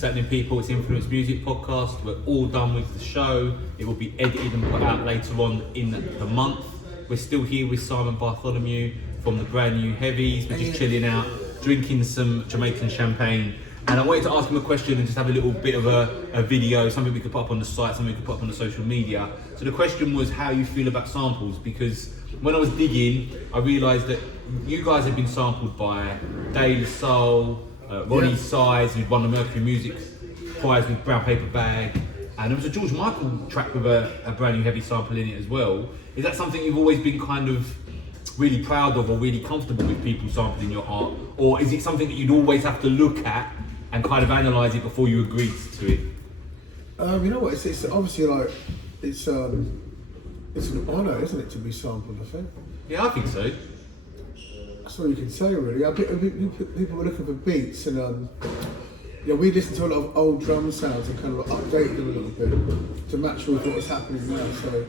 What's happening, people? It's Influence Music Podcast. We're all done with the show. It will be edited and put out later on in the month. We're still here with Simon Bartholomew from the brand new Heavies. We're just chilling out, drinking some Jamaican champagne. And I wanted to ask him a question and just have a little bit of a video, something we could put up on the site, something we could put up on the social media. So the question was how you feel about samples, because when I was digging, I realised that you guys have been sampled by Dale Soul, Ronnie Size, who'd won the Mercury Music Prize with Brown Paper Bag, and there was a George Michael track with a brand new heavy sample in it as well. Is that something you've always been kind of really proud of or really comfortable with people sampling your art? Or is it something that you'd always have to look at and kind of analyse it before you agreed to it? You know what, it's obviously like, it's an honour, isn't it, to be sampled, I think. Yeah, I think so. That's all you can say, really. People were looking for beats, and we listened to a lot of old drum sounds and kind of updated them a little bit to match with what was happening now. So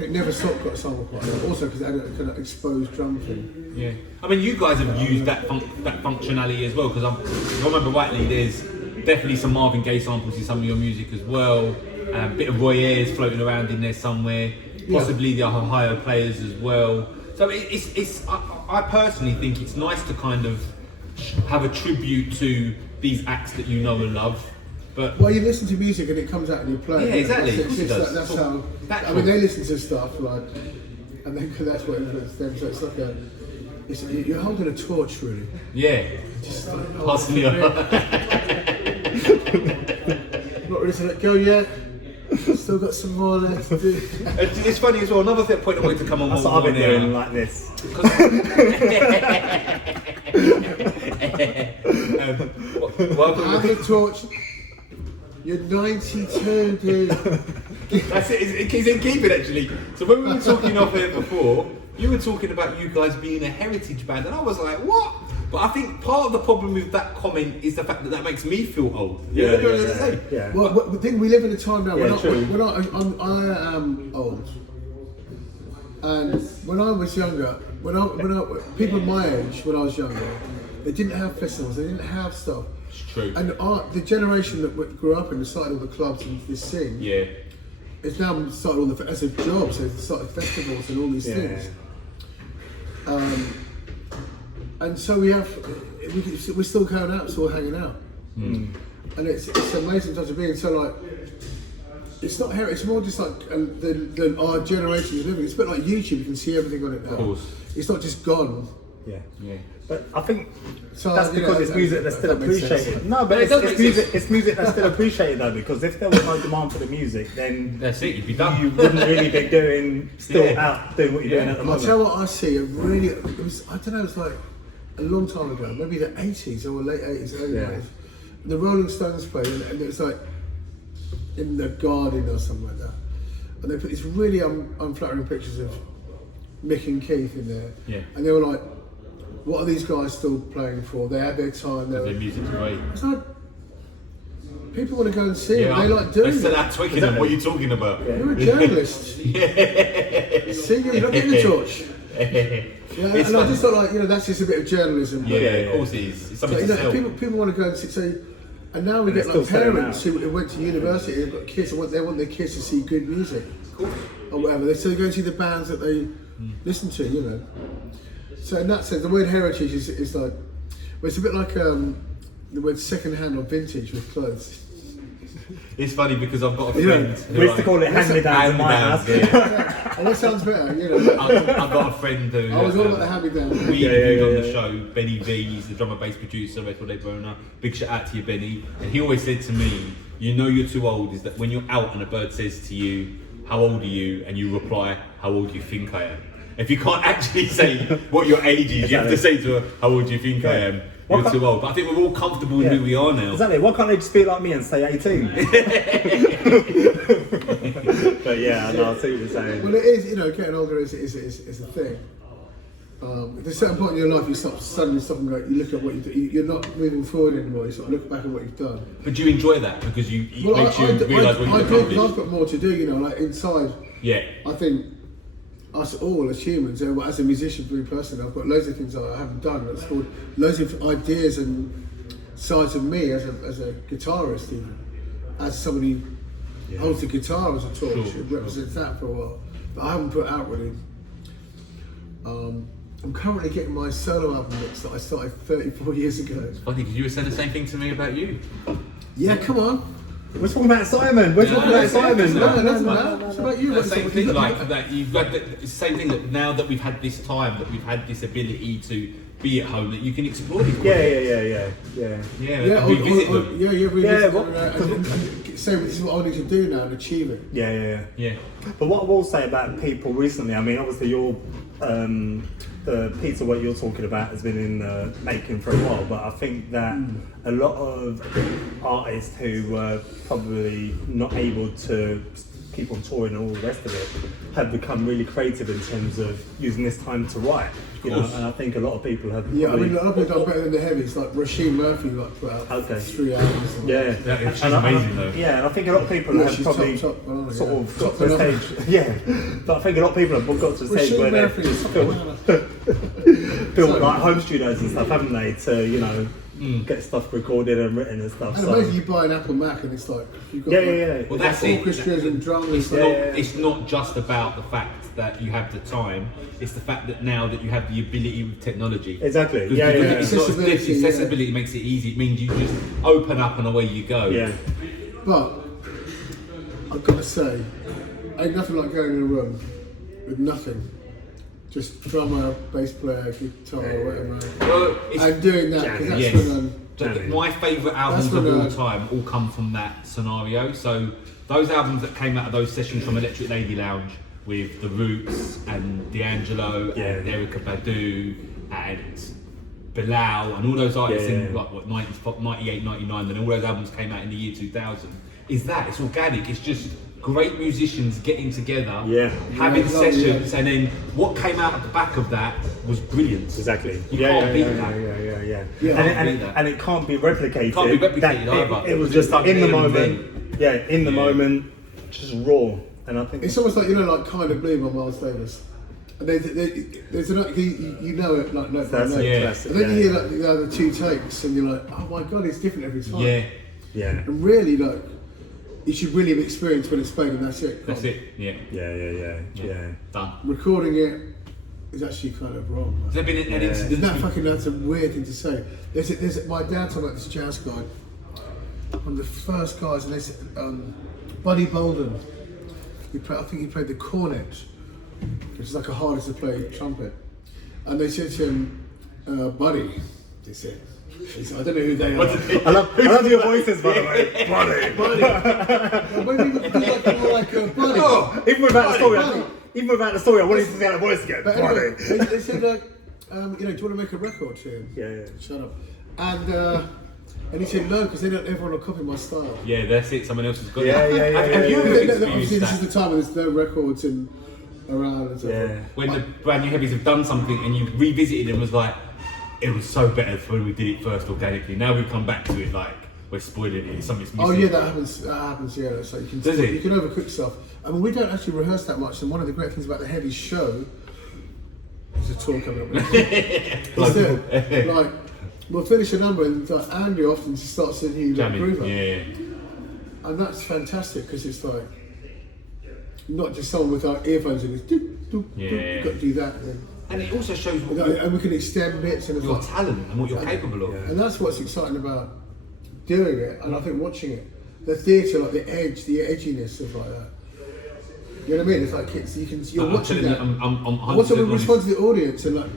it Never Stop got sampled quite a lot, also because it had a kind of exposed drum thing. Yeah, I mean, you guys have used that functionality as well, because if I remember rightly, there's definitely some Marvin Gaye samples in some of your music as well. A bit of Roy Ayers floating around in there somewhere, possibly the Ohio Players as well. So I personally think it's nice to kind of have a tribute to these acts that you know and love. But well, you listen to music and it comes out and you play. Yeah, exactly. That's how. I mean, they listen to stuff like, and then that's what influenced them. So it's like you're holding a torch, really. Yeah. Just like, Passing it on. Not ready to let go yet. Still got some more left to do. It's funny as well. Another point I wanted to come on. That's what I've been doing like this. Welcome. I have a torch. You're 92, dude. That's it. It's in keeping, actually. So when we were talking off air before, you were talking about you guys being a heritage band, and I was like, what? But I think part of the problem with that comment is the fact that makes me feel old. Yeah. Well, the thing, we live in a time now. Yeah, I am old, and when I was younger, when people my age, when I was younger, they didn't have festivals, they didn't have stuff. It's true. And the generation that grew up and started all the clubs and this scene, it's now started all as a job. So it's started festivals and all these things. And so we're still going out, still hanging out, and it's amazing time to be. And so like, it's not heritage. It's more just like our generation is living. It's a bit like YouTube. You can see everything on it now. Of course. It's not just gone. Yeah. But I think so, that's because it's music that's still appreciated. No, but it's music that's still appreciated though, because if there was no demand for the music, then that's it. You'd be done. You wouldn't really be out doing what you're doing at the moment. I'll tell you what I see. I don't know. It's like a long time ago, maybe the 80s or late 80s, early 90s. The Rolling Stones played, and it was like in the garden or something like that. And they put these really unflattering pictures of Mick and Keith in there. Yeah. And they were like, what are these guys still playing for? They had their time. Their music's great. It's like, people want to go and see it. They like doing it. They said at Twickenham, what are you talking about? Yeah. You're a journalist. See, you're not getting the torch. And I just thought, like, that's just a bit of journalism. Yeah, of course it is. It's something to sell. People want to go and see. So, and now we get like parents who went to university, they've got kids, and they want their kids to see good music, or whatever. They still go and see the bands that they listen to, So in that sense, the word heritage is like, well, it's a bit like the word second-hand or vintage with clothes. It's funny because I've got a friend. We used to call it hand-me-downs in my house. And that sounds better, I've got a friend who. I was all about the hand-me-downs. We interviewed on the show Benny V. He's the drummer bass producer, record label owner. Big shout out to you, Benny. And he always said to me, you're too old, is that when you're out and a bird says to you, how old are you? And you reply, how old do you think I am? If you can't actually say what your age is, you have to say to her, how old do you think I am? You're too old. But I think we're all comfortable in who we are now. Exactly. Why can't they just be like me and say 18? But yeah, no, I'll see what you're saying. Well, it is, getting older is a thing. At a certain point in your life, you suddenly stop and go, you look at what you do. You're not moving forward anymore. You sort of look back at what you've done. But do you enjoy that? Because it makes you realise what you've accomplished. I've got more to do, like inside. Yeah. I think us all as humans, as a musician, for me personally, I've got loads of things that I haven't done. It's called loads of ideas and sides of me as a guitarist, even as somebody who holds the guitar as a torch. It represents that for a while, but I haven't put out really. I'm currently getting my solo album mix that I started 34 years ago. It's funny because you were saying the same thing to me about you. Yeah, come on. We're talking about Simon. We're talking about Simon. No. It's about you. The same thing, like that. You've got the same thing that now that we've had this time, that we've had this ability to be at home, that you can explore these. Yeah. Revisit them. Say this is what I need to do now and achieve it. Yeah. But what I will say about people recently, I mean, obviously you're the piece of what you're talking about has been in the making for a while, but I think that a lot of artists who were probably not able to keep on touring and all the rest of it have become really creative in terms of using this time to write. You know, and I think a lot of people have. Yeah, I mean, a lot of people have done better than the Heavies. Like Rasheen Murphy, like put out 3 albums. She's amazing though. Yeah, and I think a lot of people have probably sort of got to the stage. Yeah, but I think a lot of people have got to the stage where they've built like home studios and stuff, haven't they? To get stuff recorded and written and stuff. And amazing, you buy an Apple Mac and it's like you've got Well, that's orchestras and drums. It's not just about the fact that you have the time. It's the fact that now that you have the ability with technology. Exactly. Accessibility makes it easy. It means you just open up and away you go. Yeah. But I've got to say, ain't nothing like going in a room with nothing. Just drummer, bass player, guitar, whatever. Well, and doing that, because that's when my favourite albums of all time all come from that scenario. So those albums that came out of those sessions from Electric Lady Lounge with The Roots and D'Angelo and Erykah Badu and Bilal and all those artists in like what 98, 99, then all those albums came out in the year 2000. Is that it's organic? It's just great musicians getting together, having sessions, and then what came out at the back of that was brilliant. Exactly. You can't beat that. And it can't be replicated. Can't be replicated either. It was just in the moment. In the moment, just raw. And I think it's almost like like Kind of Blue by Miles Davis. And there's an you know it like note by note. And then you hear like the other 2 takes, and you're like, oh my god, it's different every time. Yeah. And really, like, you should really have experienced when it's played, and that's it. That's it. Yeah. Done. Recording it is actually kind of wrong. Has there been an incident? Isn't that fucking that's a weird thing to say? There's my dad told about this jazz guy. One of the first guys, and they said, Buddy Bolden. I think he played the cornet, which is like a hardest to play trumpet. And they said to him, Buddy, they said, I don't know who they are. I love your voices, by the way. Buddy. Maybe like a buddy. Oh, even without the story, I wanted to say that voice again. But anyway, they said like, do you want to make a record to him? Yeah. Shut up. And he said no, because everyone will copy my style. Yeah, that's it. Someone else has got it. Have you ever experienced obviously, that? this is the time when there's no records around and stuff. When the brand new Heavies have done something and you revisited it and was like, it was so better when we did it first organically. Now we've come back to it like we're spoiling it. Something's missing. Oh yeah, that happens. Yeah, so you can overcook stuff. I mean, we don't actually rehearse that much. And one of the great things about the Heavies show is a tour coming up. We'll finish a number and like Andy often just starts a new groove up. And that's fantastic because it's like not just someone with our earphones and it's you've got to do that. And it also shows and we can extend bits and your talent and what you're capable of. And that's what's exciting about doing it. And I think watching it, the theatre, like the edge, the edginess of like that. You know what I mean? It's like you're watching that. What's the response to the audience and like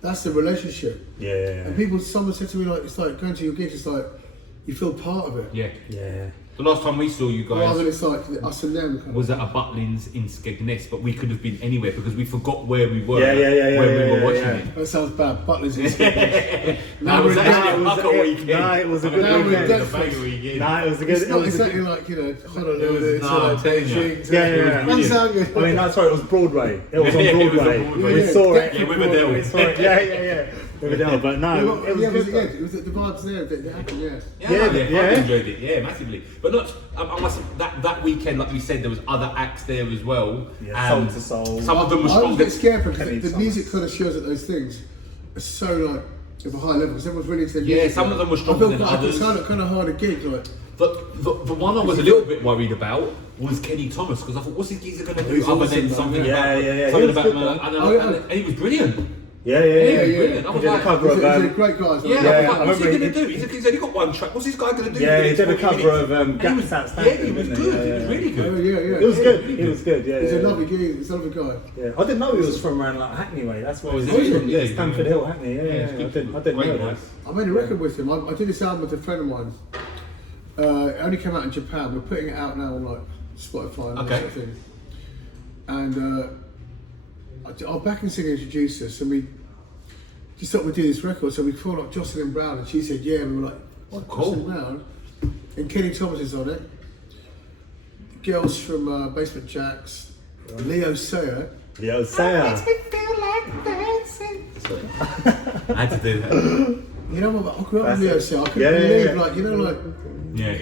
that's the relationship. And someone said to me like, it's like going to your gigs. It's like you feel part of it. Yeah. The last time we saw you guys, rather than it's like us and them, was at a Butlins in Skegness, but we could have been anywhere because we forgot where we were when we were watching it. That sounds bad. Butlins in Skegness. It was actually a fucker weekend. It was a good weekend. It was a weekend. It was a good. It's not exactly like Honolulu. I mean, no, sorry, it was Broadway. It was on Broadway. We saw it. Yeah, Riverdale. Yeah. Riverdale, but no, it was good. It was the vibes there that happened. I enjoyed it. Massively. But not. I must that weekend, like we said, there was other acts there as well. Soul to Soul. Some of them were I strong. was a bit scared because the music kind of shows at those things are so like of a high level. Because everyone's really into their Yeah, music. some of them were stronger than I others. felt kind of harder gig, like. But the one I was a little bit worried about was Kenny Thomas, because I thought, what's this geezer going to do He's other awesome, than man. something Yeah, about yeah, yeah. something He was about good, and he was brilliant. Yeah. Brilliant. I was He did a like, cover He's of a great guy. yeah, Yeah, I was like, I what's he remember going to do? He's only got one track. What's this guy going to do? Yeah, for the he next did a 40 cover minutes? of And he Gaps was, Outstanding. yeah, he was didn't good. He was really good. Yeah. It was good. He was good. Yeah. He's yeah. a lovely geezer. He's a lovely guy. Yeah, I didn't know he was from around like Hackney way. That's where Oh, is he was he? from. Yeah, Stamford Hill, Hackney. Yeah, it's I good. didn't Great know that. voice. I made a record with him. I did this album with a friend of mine. It only came out in Japan. We're putting it out now on like Spotify and that Okay. sort of thing. And our backing singer introduced us, and we just thought we'd do this record. So we called up Jocelyn Brown, and she said, "Yeah." And we were like, "What, Cool. Jocelyn Brown?" And Kenny Thomas is on it. Girls from Basement Jaxx, Leo Sayer. Leo Sayer. I had to do that. You know what? I grew up That's with Leo it. Sayer. I couldn't Yeah, believe, yeah. like, you know, like. Yeah.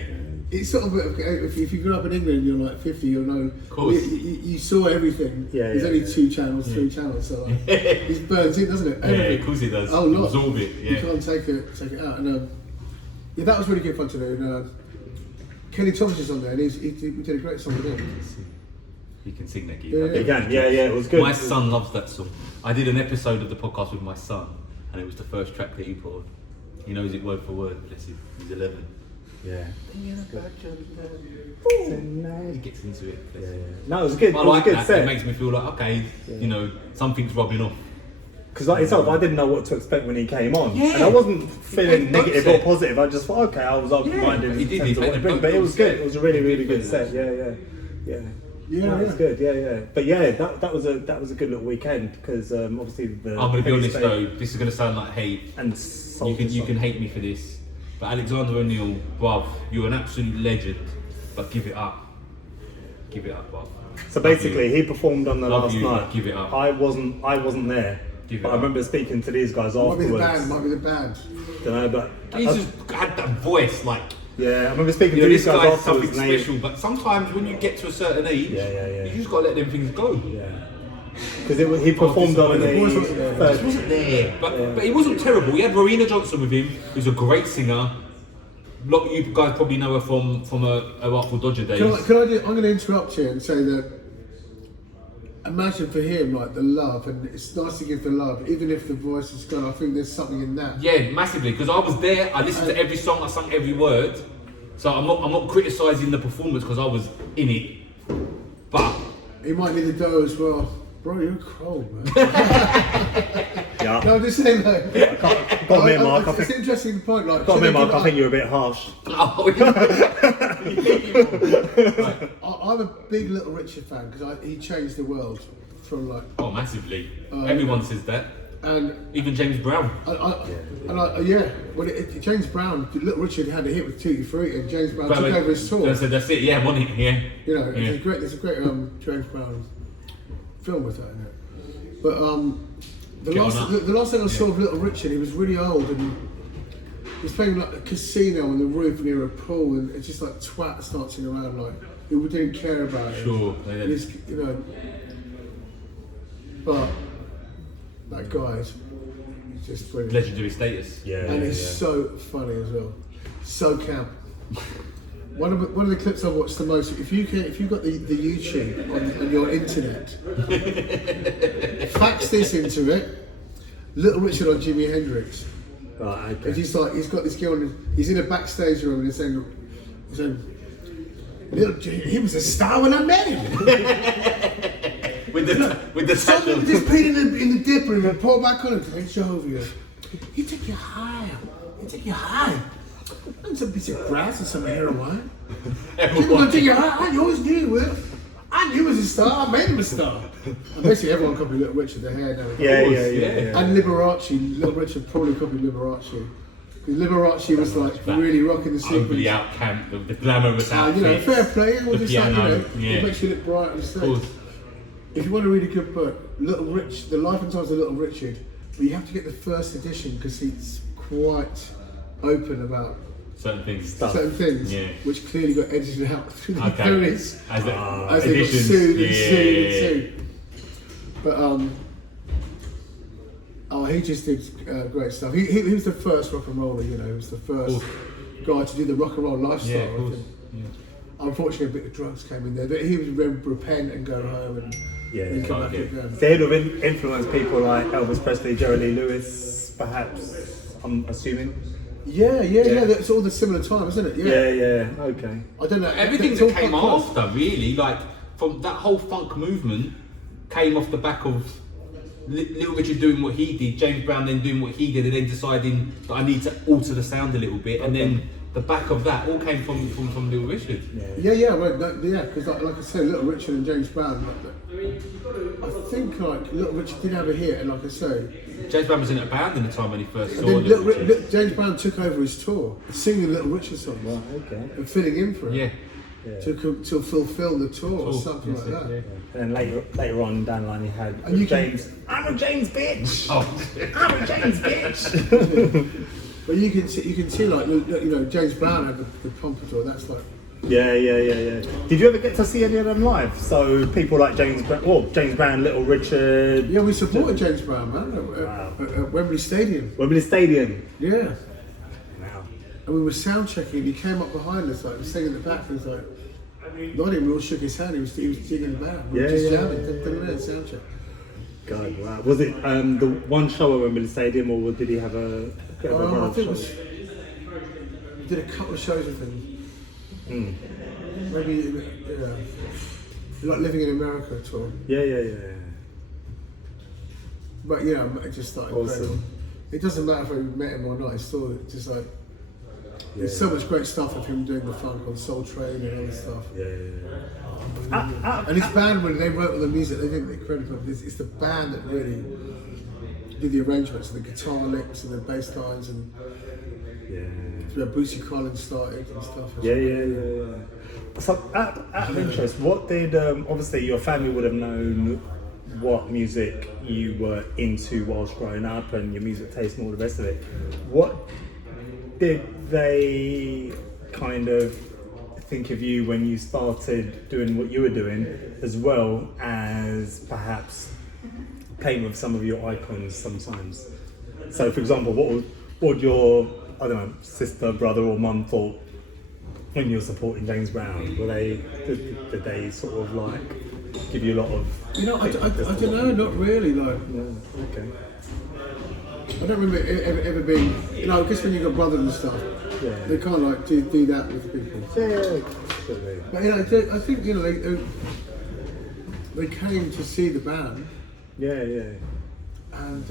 It's sort of if you grew up in England and you're like 50, you'll know. Of course. You saw everything. Yeah, There's yeah, only yeah. 2 channels, 3 channels, so like, it burns in, doesn't it? Yeah, Everything. of course it does. Oh, lot. Absorb it, You yeah. can't take it out. And yeah, that was really good fun to do. And Kenny Thomas is on there, and we did a great song with him. You can sing that Yeah, geezer. Again, yeah, it was good. My son loves that song. I did an episode of the podcast with my son, and it was the first track that he put on. He knows it word for word, bless him. He's 11. Yeah. He gets into it. Bless him. No, it was good. I It was like a good that. It set. makes me feel like, okay, you know, something's rubbing off. Because like yourself, I didn't know what to expect when he came on, Yeah. and I wasn't feeling He negative pokes or it. positive. I just thought, okay, I was open-minded he in did, terms he of what played he a bring, but it was dope good. set. It was a really, really good He set. did Yeah. Yeah, No, it was yeah. good. Yeah. But yeah, that was a good little weekend because obviously the. I'm going to be heavy honest stage though, this is going to sound like hate. And You can hate me for this, but Alexander O'Neill, bruv, you're an absolute legend, but give it up. Give it up, bruv. So basically, he performed on the Love last you, night. but give it up. I wasn't there. Give it But I up. remember speaking to these guys Might be the afterwards. band. Might be the band. Don't know, but He's just had that voice, like, yeah, I remember speaking you know, to this these guys guy's afterwards. something and they- special, but sometimes when you get to a certain age, Yeah. you just got to let them things go. Yeah. Because he performed on The voice a wasn't there. He third. wasn't there, but he wasn't terrible. He had Rowena Johnson with him, who's a great singer. A lot of you guys probably know her from her Artful Dodger days. I'm going to interrupt you and say that. Imagine for him, like the love, and it's nice to give the love, even if the voice is gone. I think there's something in that. Yeah, massively, because I was there. I listened to every song. I sung every word. So I'm not criticising the performance because I was in it. But He might need a dough as well. Bro, you're cold, man. Yeah. No, I'm just saying that. Got me, Mark. I It's an think. interesting point. Like, Got me, should they Mark. give I think you're a bit harsh. I'm a big Little Richard fan because he changed the world from like, oh, massively. Everyone says that. and Even James Brown. when James Brown, Little Richard had a hit with Tutti Frutti, and James Brown But took over his tour. That's it. Yeah, I'm on it. Yeah. You know, Yeah. there's a great James Brown film with that in it. But the Get on last up. the last thing I saw of Little Richard, he was really old and he was playing like a casino on the roof near a pool, and it's just like twats dancing around like who didn't care about it. Sure. And it's, you know, but that guy's just brilliant. Legendary status. Yeah. And it's so funny as well. So camp. One of the clips I've watched the most. If you've got the YouTube on your internet, fax this into it. Little Richard on Jimi Hendrix. Right, And okay. he's got this girl. He's in a backstage room and he's saying, he was a star when I met him. With the Someone satchel. just peed in the dipper and pour back on him. Hey, Jehovah, he took you high. He took you high. And some piece of grass and some heroin. People gonna take you high. I always knew he would. I knew he was a star. I made him a star. And basically, everyone copied Little Richard. The hair now. Yeah. And Liberace. Little Richard probably copied Liberace. Because Liberace was like really rocking the Overly sequence. out camp, the glamorous You outfits. know, fair play. It was the just like, piano, it makes you look bright on Of stage. course. If you want to read a good book, The Life and Times of Little Richard, but you have to get the first edition because he's quite open about Certain things. certain things, Yeah. which clearly got edited out through the Okay. periods As as they got editions. sued and Yeah. sued and sued. But he just did great stuff. He was the first rock and roller, you know. He was the first guy to do the rock and roll lifestyle. Yeah, of course. Yeah. Unfortunately, a bit of drugs came in there. But he would repent and go home and Yeah. come back again. So he'd have influenced people like Elvis Presley, Jerry Lee Lewis, perhaps, I'm assuming? Yeah. That's all the similar time, isn't it? Yeah, okay. I don't know. Everything it's all that came quite close. after, really, like from that whole funk movement, came off the back of Little Richard doing what he did, James Brown then doing what he did, and then deciding that I need to alter the sound a little bit, and then the back of that all came from Little Richard. Yeah, because like I say, Little Richard and James Brown. I think like Little Richard did have a hit, and like I say, James Brown was in a band in the time when he first saw and then Little Richard. James Brown took over his tour, singing Little Richard songs and filling in for him. To fulfill the tour or something like that. Yeah. And then later on down the line, he had And you James. I'm a James bitch. Oh, I'm a James bitch. But you can see like you know James Brown had the Pompadour. That's like Yeah. Did you ever get to see any of them live? So people like James Brown, Little Richard. yeah, we supported James Brown, man, at Wembley Stadium. Wembley Stadium. Yeah. Wow. And we were sound checking. He came up behind us, like was singing in the back. He was like, nodding. We all shook his hand. He was singing the band. We were just jamming. Sound check. God, wow. Was it the one show at Wembley Stadium, or did he have a bit of a I run-off think show? we did a couple of shows with him. Maybe like Living in America at all. Yeah. But yeah, it just started Awesome. incredible. It doesn't matter if we met him or not. It's still just like there's so much great stuff of him doing the funk on Soul Train and all this stuff. And his band, when they wrote all the music, they didn't get credit for it. It's the band that really did the arrangements and the guitar licks and the bass lines and where Bootsy Collins started and stuff. Yeah. So, out of interest, what did obviously your family would have known what music you were into whilst growing up and your music taste and all the rest of it. What did they kind of think of you when you started doing what you were doing, as well as perhaps playing with some of your icons sometimes? So, for example, what would your, I don't know, sister, brother, or mum thought when you were supporting James Brown? Did they sort of like give you a lot of? You know, I don't know, not really. Like, Okay. I don't remember ever being. You know, I guess when you got brothers and stuff, they kind of like do that with people. Yeah. But you know, I think you know they came to see the band. Yeah. And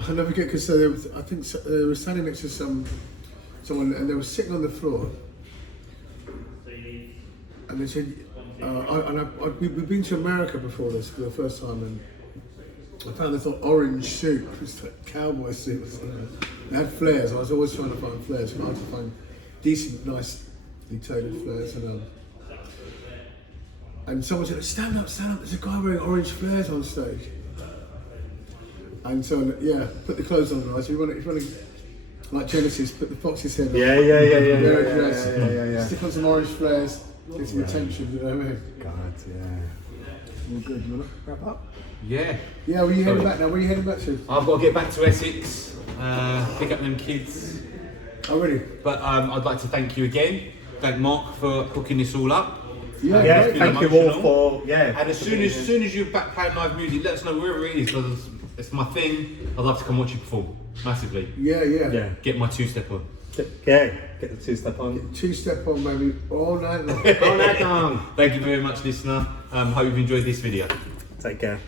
I'll never forget because I think they were standing next to someone and they were sitting on the floor. And they said, we've been to America before this for the first time, and I found this little orange suit. It was like cowboy suits. They had flares. I was always trying to find flares. It's hard to find decent, nicely tailored flares. And someone said, stand up, there's a guy wearing orange flares on stage. And so, put the clothes on, guys. If you want to, like Genesis, put the fox's head on. Wear a dress. Stick on some orange flares, get some attention, you know what I mean? God, yeah. All good. You want to wrap up? Yeah. Yeah, where are you heading back now? Where are you heading back to? I've got to get back to Essex, pick up them kids. Oh, really? But I'd like to thank you again. Thank Mark for hooking this all up. Yeah, It's been thank you emotional. all for And as soon as you're back playing live music, let us know wherever it is, because it's my thing. I'd love to come watch you perform massively. Yeah. Get my two-step on. Get the two-step on. Two-step on, baby, all night long. All night long. Thank you very much, listener. Hope you've enjoyed this video. Take care.